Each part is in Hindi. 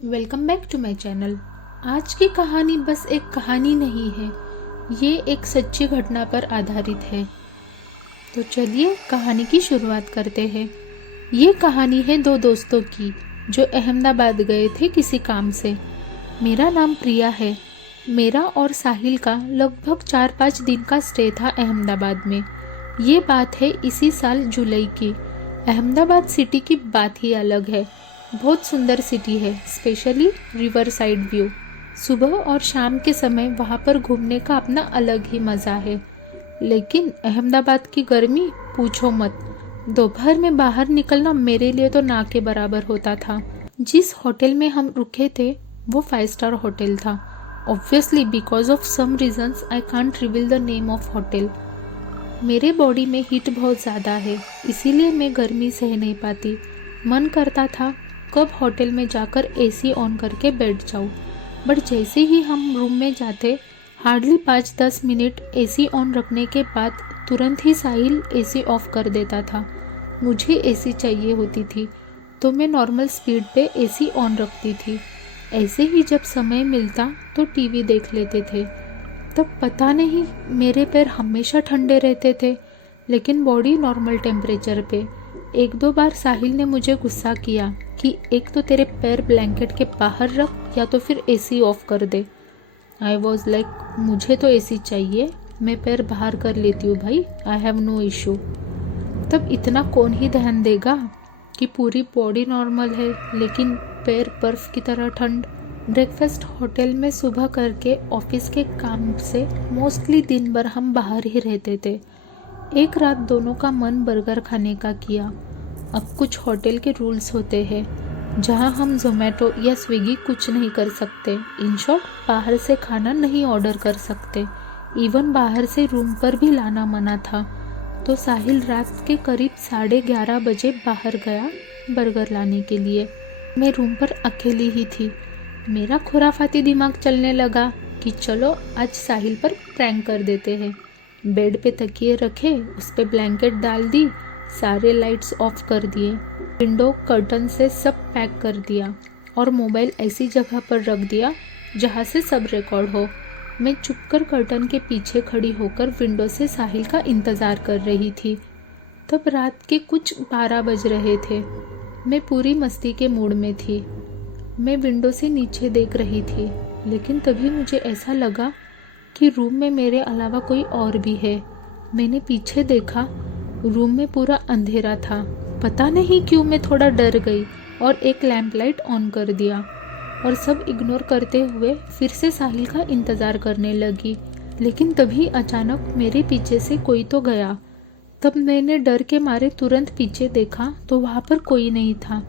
Welcome back to my channel. आज की कहानी बस एक कहानी नहीं है, ये एक सच्ची घटना पर आधारित है। तो चलिए कहानी की शुरुआत करते हैं। ये कहानी है दो दोस्तों की जो अहमदाबाद गए थे किसी काम से। मेरा नाम प्रिया है। मेरा और साहिल का लगभग 4-5 दिन का स्टे था अहमदाबाद में। ये बात है इसी साल जुलाई की। अहमदाबाद सिटी की बात ही अलग है। बहुत सुंदर सिटी है, स्पेशली रिवर साइड व्यू। सुबह और शाम के समय वहाँ पर घूमने का अपना अलग ही मज़ा है। लेकिन अहमदाबाद की गर्मी पूछो मत। दोपहर में बाहर निकलना मेरे लिए तो ना के बराबर होता था। जिस होटल में हम रुके थे वो 5 स्टार होटल था। Obviously because of some reasons I can't reveal the name of hotel. मेरे बॉडी में हीट बहुत ज़्यादा है, इसीलिए मैं गर्मी सह नहीं पाती। मन करता था कब होटल में जाकर एसी ऑन करके बैठ जाऊँ। बट जैसे ही हम रूम में जाते हार्डली 5-10 मिनट एसी ऑन रखने के बाद तुरंत ही साहिल एसी ऑफ कर देता था। मुझे एसी चाहिए होती थी तो मैं नॉर्मल स्पीड पे एसी ऑन रखती थी। ऐसे ही जब समय मिलता तो टीवी देख लेते थे। तब पता नहीं मेरे पैर हमेशा ठंडे रहते थे, लेकिन बॉडी नॉर्मल टेम्परेचर पे। 1-2 बार साहिल ने मुझे गुस्सा किया कि एक तो तेरे पैर ब्लैंकेट के बाहर रख या तो फिर एसी ऑफ कर दे। आई वॉज लाइक मुझे तो एसी चाहिए, मैं पैर बाहर कर लेती हूँ भाई, आई हैव नो इशू। तब इतना कौन ही ध्यान देगा कि पूरी बॉडी नॉर्मल है लेकिन पैर बर्फ की तरह ठंड। ब्रेकफास्ट होटल में सुबह करके ऑफिस के काम से मोस्टली दिन भर हम बाहर ही रहते थे। एक रात दोनों का मन बर्गर खाने का किया। अब कुछ होटल के रूल्स होते हैं जहां हम जोमेटो या स्विगी कुछ नहीं कर सकते। इन शॉर्ट बाहर से खाना नहीं ऑर्डर कर सकते। इवन बाहर से रूम पर भी लाना मना था। तो साहिल रात के करीब 11:30 बजे बाहर गया बर्गर लाने के लिए। मैं रूम पर अकेली ही थी। मेरा खुराफाती दिमाग चलने लगा कि चलो आज साहिल पर प्रैंक कर देते हैं। बेड पे तकिए रखे, उस पे ब्लैंकेट डाल दी, सारे लाइट्स ऑफ कर दिए, विंडो कर्टन से सब पैक कर दिया और मोबाइल ऐसी जगह पर रख दिया जहाँ से सब रिकॉर्ड हो। मैं चुपकर कर्टन के पीछे खड़ी होकर विंडो से साहिल का इंतज़ार कर रही थी। तब रात के कुछ 12 बज रहे थे। मैं पूरी मस्ती के मूड में थी। मैं विंडो से नीचे देख रही थी, लेकिन तभी मुझे ऐसा लगा कि रूम में मेरे अलावा कोई और भी है। मैंने पीछे देखा, रूम में पूरा अंधेरा था। पता नहीं क्यों मैं थोड़ा डर गई और एक लैंप लाइट ऑन कर दिया और सब इग्नोर करते हुए फिर से साहिल का इंतज़ार करने लगी। लेकिन तभी अचानक मेरे पीछे से कोई तो गया। तब मैंने डर के मारे तुरंत पीछे देखा तो वहाँ पर कोई नहीं था।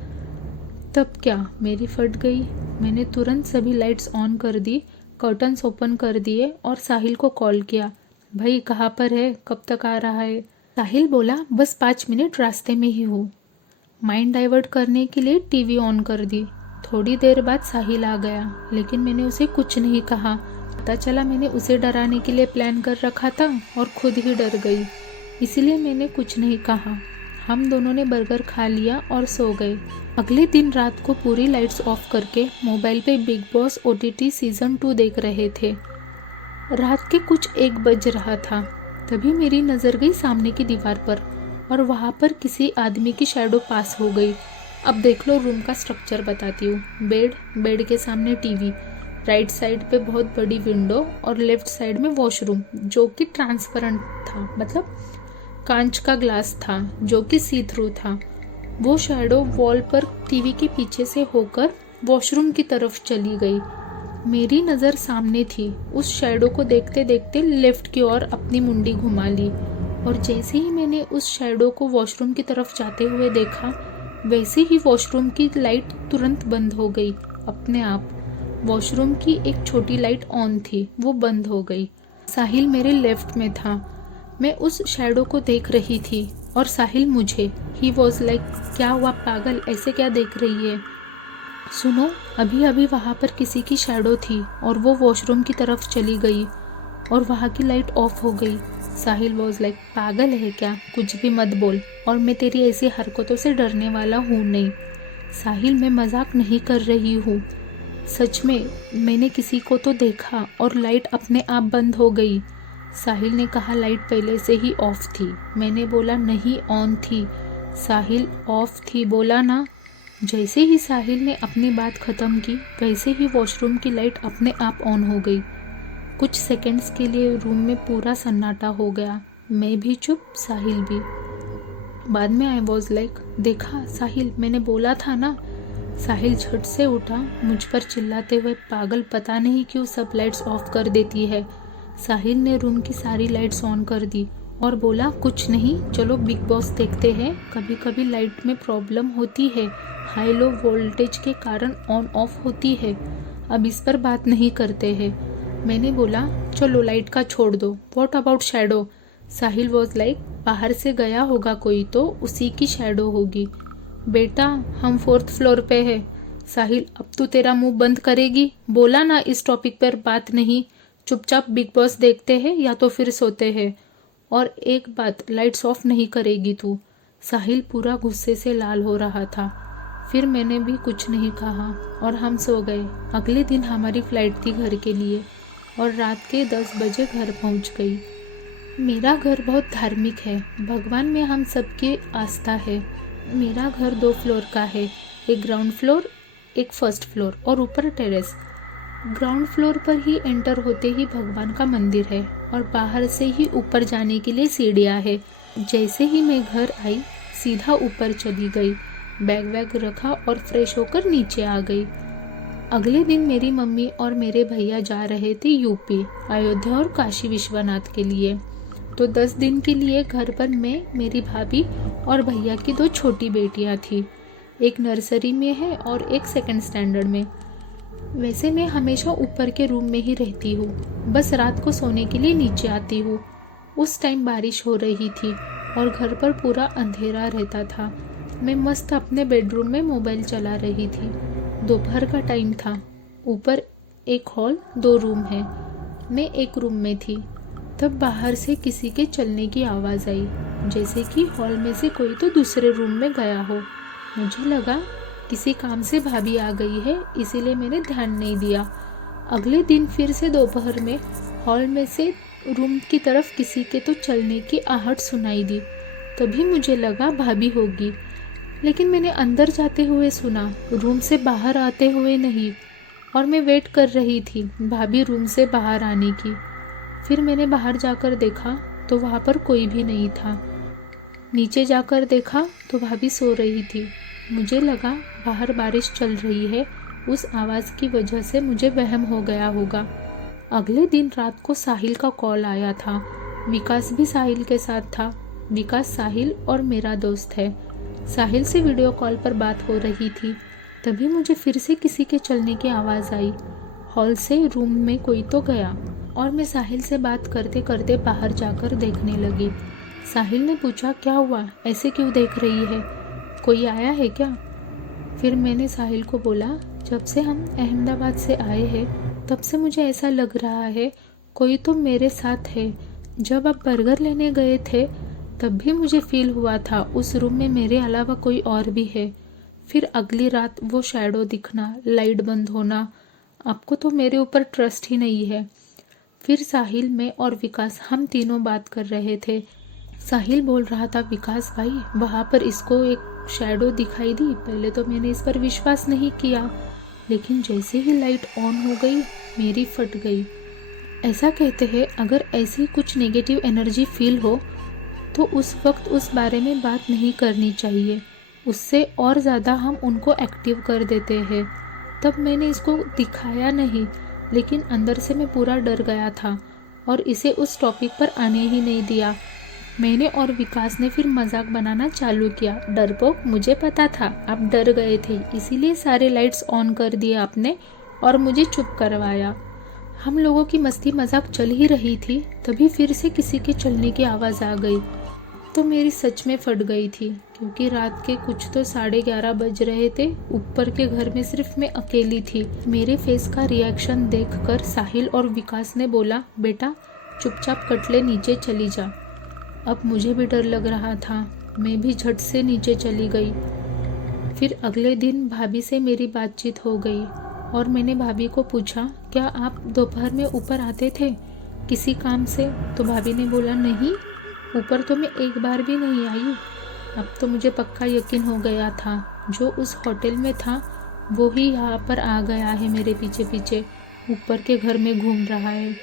तब क्या मेरी फट गई। मैंने तुरंत सभी लाइट्स ऑन कर दी, कर्टन्स ओपन कर दिए और साहिल को कॉल किया। भाई कहाँ पर है, कब तक आ रहा है? साहिल बोला बस 5 मिनट रास्ते में ही हूँ। माइंड डाइवर्ट करने के लिए टीवी ऑन कर दी। थोड़ी देर बाद साहिल आ गया, लेकिन मैंने उसे कुछ नहीं कहा। पता चला मैंने उसे डराने के लिए प्लान कर रखा था और खुद ही डर गई, इसलिए मैंने कुछ नहीं कहा। हम दोनों ने बर्गर खा लिया और सो गए। अगले दिन रात को पूरी लाइट्स ऑफ करके मोबाइल पे बिग बॉस OTT सीज़न 2 देख रहे थे। रात के कुछ 1 बज रहा था। तभी मेरी नज़र गई सामने की दीवार पर और वहाँ पर किसी आदमी की शैडो पास हो गई। अब देख लो रूम का स्ट्रक्चर बताती हूँ। बेड के सामने टीवी, राइट साइड पे बहुत बड़ी विंडो और लेफ्ट साइड में वॉशरूम जो कि ट्रांसपेरेंट था, मतलब कांच का ग्लास था जो कि सी थ्रू था। वो शैडो वॉल पर टीवी के पीछे से होकर वॉशरूम की तरफ चली गई। मेरी नज़र सामने थी। उस शैडो को देखते देखते लेफ्ट की ओर अपनी मुंडी घुमा ली और जैसे ही मैंने उस शैडो को वॉशरूम की तरफ जाते हुए देखा, वैसे ही वॉशरूम की लाइट तुरंत बंद हो गई अपने आप। वॉशरूम की एक छोटी लाइट ऑन थी, वो बंद हो गई। साहिल मेरे लेफ्ट में था। मैं उस शैडो को देख रही थी और साहिल मुझे। ही वॉज लाइक क्या हुआ पागल, ऐसे क्या देख रही है? सुनो, अभी अभी वहाँ पर किसी की शैडो थी और वो वॉशरूम की तरफ चली गई और वहाँ की लाइट ऑफ हो गई। साहिल वॉज लाइक पागल है क्या, कुछ भी मत बोल, और मैं तेरी ऐसी हरकतों से डरने वाला हूँ नहीं। साहिल मैं मजाक नहीं कर रही हूँ। सच में मैंने किसी को तो देखा और लाइट अपने आप बंद हो गई। साहिल ने कहा लाइट पहले से ही ऑफ थी। मैंने बोला नहीं, ऑन थी। साहिल ऑफ थी बोला ना। जैसे ही साहिल ने अपनी बात ख़त्म की वैसे ही वॉशरूम की लाइट अपने आप ऑन हो गई। कुछ सेकंड्स के लिए रूम में पूरा सन्नाटा हो गया। मैं भी चुप, साहिल भी। बाद में आई वॉज लाइक, देखा साहिल, मैंने बोला था ना। साहिल झट से उठा, मुझ पर चिल्लाते हुए, पागल, पता नहीं क्यों सब लाइट्स ऑफ कर देती है। साहिल ने रूम की सारी लाइट्स ऑन कर दी और बोला कुछ नहीं, चलो बिग बॉस देखते हैं। कभी कभी लाइट में प्रॉब्लम होती है, हाई लो वोल्टेज के कारण ऑन ऑफ होती है। अब इस पर बात नहीं करते हैं। मैंने बोला चलो लाइट का छोड़ दो, what about shadow. Sahil was like, बाहर से गया होगा कोई तो उसी की शैडो होगी। बेटा हम 4th फ्लोर पे है। साहिल, अब तू तेरा मुंह बंद करेगी? बोला ना इस टॉपिक पर बात नहीं, चुपचाप बिग बॉस देखते हैं या तो फिर सोते हैं। और एक बात, लाइट्स ऑफ नहीं करेगी तू। साहिल पूरा गुस्से से लाल हो रहा था। फिर मैंने भी कुछ नहीं कहा और हम सो गए। अगले दिन हमारी फ्लाइट थी घर के लिए और रात के 10 बजे घर पहुंच गई। मेरा घर बहुत धार्मिक है, भगवान में हम सबकी आस्था है। मेरा घर 2 फ्लोर का है, एक ग्राउंड फ्लोर, एक 1st फ्लोर और ऊपर टेरेस। ग्राउंड फ्लोर पर ही एंटर होते ही भगवान का मंदिर है और बाहर से ही ऊपर जाने के लिए सीढ़ियाँ है। जैसे ही मैं घर आई सीधा ऊपर चली गई, बैग वैग रखा और फ्रेश होकर नीचे आ गई। अगले दिन मेरी मम्मी और मेरे भैया जा रहे थे यूपी, अयोध्या और काशी विश्वनाथ के लिए। तो 10 दिन के लिए घर पर मैं, मेरी भाभी और भैया की 2 छोटी बेटियां थी। एक नर्सरी में है और एक 2nd स्टैंडर्ड में। वैसे मैं हमेशा ऊपर के रूम में ही रहती हूँ, बस रात को सोने के लिए नीचे आती हूँ। उस टाइम बारिश हो रही थी और घर पर पूरा अंधेरा रहता था। मैं मस्त अपने बेडरूम में मोबाइल चला रही थी। दोपहर का टाइम था। ऊपर एक हॉल, 2 रूम है। मैं एक रूम में थी। तब बाहर से किसी के चलने की आवाज़ आई, जैसे कि हॉल में से कोई तो दूसरे रूम में गया हो। मुझे लगा किसी काम से भाभी आ गई है, इसीलिए मैंने ध्यान नहीं दिया। अगले दिन फिर से दोपहर में हॉल में से रूम की तरफ किसी के तो चलने की आहट सुनाई दी। तभी मुझे लगा भाभी होगी, लेकिन मैंने अंदर जाते हुए सुना, रूम से बाहर आते हुए नहीं। और मैं वेट कर रही थी भाभी रूम से बाहर आने की। फिर मैंने बाहर जाकर देखा तो वहाँ पर कोई भी नहीं था। नीचे जाकर देखा तो भाभी सो रही थी। मुझे लगा बाहर बारिश चल रही है, उस आवाज़ की वजह से मुझे वहम हो गया होगा। अगले दिन रात को साहिल का कॉल आया था। विकास भी साहिल के साथ था। विकास साहिल और मेरा दोस्त है। साहिल से वीडियो कॉल पर बात हो रही थी। तभी मुझे फिर से किसी के चलने की आवाज़ आई। हॉल से रूम में कोई तो गया और मैं साहिल से बात करते करते बाहर जाकर देखने लगी। साहिल ने पूछा क्या हुआ, ऐसे क्यों देख रही है, कोई आया है क्या? फिर मैंने साहिल को बोला जब से हम अहमदाबाद से आए हैं तब से मुझे ऐसा लग रहा है कोई तो मेरे साथ है। जब आप बर्गर लेने गए थे तब भी मुझे फील हुआ था उस रूम में मेरे अलावा कोई और भी है। फिर अगली रात वो शैडो दिखना, लाइट बंद होना, आपको तो मेरे ऊपर ट्रस्ट ही नहीं है। फिर साहिल, मैं और विकास हम तीनों बात कर रहे थे। साहिल बोल रहा था विकास भाई वहाँ पर इसको एक शैडो दिखाई दी। पहले तो मैंने इस पर विश्वास नहीं किया, लेकिन जैसे ही लाइट ऑन हो गई मेरी फट गई। ऐसा कहते हैं अगर ऐसी कुछ नेगेटिव एनर्जी फील हो तो उस वक्त उस बारे में बात नहीं करनी चाहिए, उससे और ज़्यादा हम उनको एक्टिव कर देते हैं। तब मैंने इसको दिखाया नहीं, लेकिन अंदर से मैं पूरा डर गया था और इसे उस टॉपिक पर आने ही नहीं दिया। मैंने और विकास ने फिर मजाक बनाना चालू किया, डरपोक, मुझे पता था आप डर गए थे इसीलिए सारे लाइट्स ऑन कर दिए आपने और मुझे चुप करवाया। हम लोगों की मस्ती मजाक चल ही रही थी, तभी फिर से किसी के चलने की आवाज़ आ गई तो मेरी सच में फट गई थी, क्योंकि रात के कुछ तो 11:30 बज रहे थे। ऊपर के घर में सिर्फ मैं अकेली थी। मेरे फेस का रिएक्शन देखकर साहिल और विकास ने बोला बेटा चुपचाप कटले नीचे चली जा। अब मुझे भी डर लग रहा था, मैं भी झट से नीचे चली गई। फिर अगले दिन भाभी से मेरी बातचीत हो गई और मैंने भाभी को पूछा, क्या आप दोपहर में ऊपर आते थे किसी काम से? तो भाभी ने बोला, नहीं, ऊपर तो मैं एक बार भी नहीं आई। अब तो मुझे पक्का यकीन हो गया था, जो उस होटल में था वो ही यहाँ पर आ गया है, मेरे पीछे पीछे ऊपर के घर में घूम रहा है।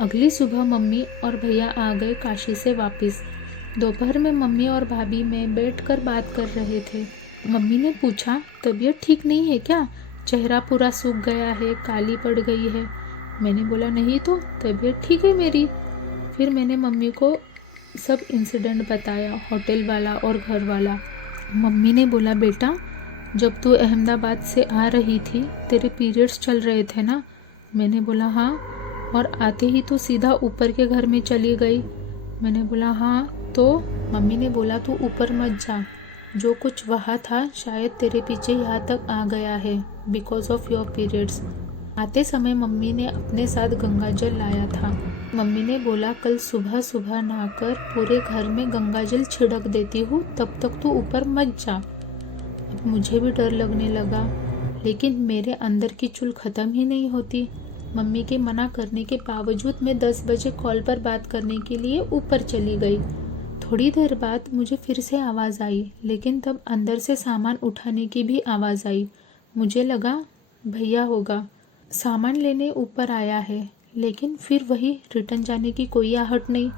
अगली सुबह मम्मी और भैया आ गए काशी से वापस। दोपहर में मम्मी और भाभी में बैठकर बात कर रहे थे। मम्मी ने पूछा, तबीयत ठीक नहीं है क्या? चेहरा पूरा सूख गया है, काली पड़ गई है। मैंने बोला, नहीं तो तबीयत ठीक है मेरी। फिर मैंने मम्मी को सब इंसिडेंट बताया, होटल वाला और घर वाला। मम्मी ने बोला, बेटा जब तू अहमदाबाद से आ रही थी तेरे पीरियड्स चल रहे थे ना? मैंने बोला, हाँ। और आते ही तू सीधा ऊपर के घर में चली गई? मैंने बोला, हाँ। तो मम्मी ने बोला, तू ऊपर मत जा, जो कुछ वहाँ था शायद तेरे पीछे यहाँ तक आ गया है बिकॉज ऑफ योर पीरियड्स। आते समय मम्मी ने अपने साथ गंगा जल लाया था। मम्मी ने बोला, कल सुबह सुबह नहाकर पूरे घर में गंगा जल छिड़क देती हूँ, तब तक तू ऊपर मत जा। अब मुझे भी डर लगने लगा, लेकिन मेरे अंदर की चुल ख़त्म ही नहीं होती। मम्मी के मना करने के बावजूद मैं 10 बजे कॉल पर बात करने के लिए ऊपर चली गई। थोड़ी देर बाद मुझे फिर से आवाज़ आई, लेकिन तब अंदर से सामान उठाने की भी आवाज़ आई। मुझे लगा भैया होगा, सामान लेने ऊपर आया है, लेकिन फिर वही रिटर्न जाने की कोई आहट नहीं।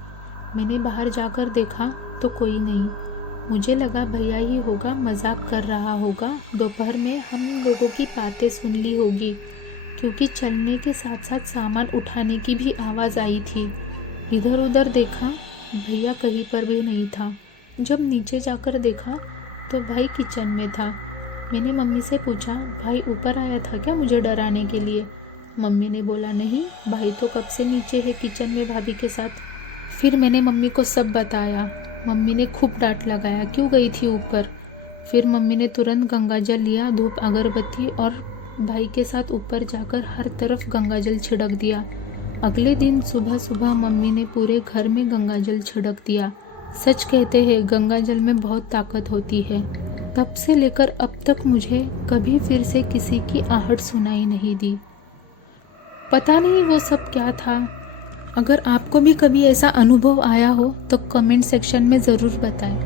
मैंने बाहर जाकर देखा तो कोई नहीं। मुझे लगा भैया ही होगा, मजाक कर रहा होगा। दोपहर में हम लोगों की बातें सुन ली होगी, क्योंकि चलने के साथ साथ सामान उठाने की भी आवाज़ आई थी। इधर उधर देखा, भैया कहीं पर भी नहीं था। जब नीचे जाकर देखा तो भाई किचन में था। मैंने मम्मी से पूछा, भाई ऊपर आया था क्या मुझे डराने के लिए? मम्मी ने बोला, नहीं, भाई तो कब से नीचे है किचन में भाभी के साथ। फिर मैंने मम्मी को सब बताया। मम्मी ने खूब डांट लगाया, क्यों गई थी ऊपर? फिर मम्मी ने तुरंत गंगा जल लिया, धूप अगरबत्ती, और भाई के साथ ऊपर जाकर हर तरफ गंगा जल छिड़क दिया। अगले दिन सुबह सुबह मम्मी ने पूरे घर में गंगा जल छिड़क दिया। सच कहते हैं गंगा जल में बहुत ताकत होती है। तब से लेकर अब तक मुझे कभी फिर से किसी की आहट सुनाई नहीं दी। पता नहीं वो सब क्या था। अगर आपको भी कभी ऐसा अनुभव आया हो तो कमेंट सेक्शन में ज़रूर बताएं।